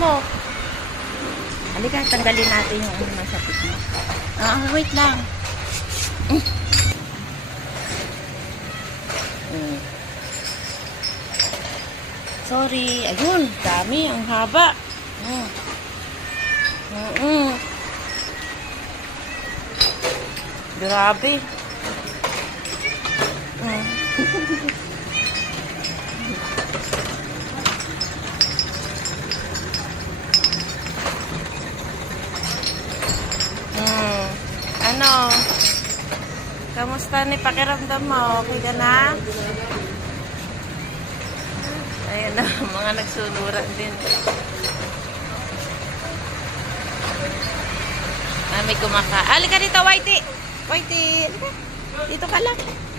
mo. Halika, tanggalin natin yung ano masakit mo. Wait lang. Sorry. Ayun, dami. Ang haba. Grabe. Ano? Kamusta ni pakiramdam mo? Okay ka na? Ayan na, mga nagsunuran din. May kumaka. Halika dito, Whitey! Whitey! Dito ka lang.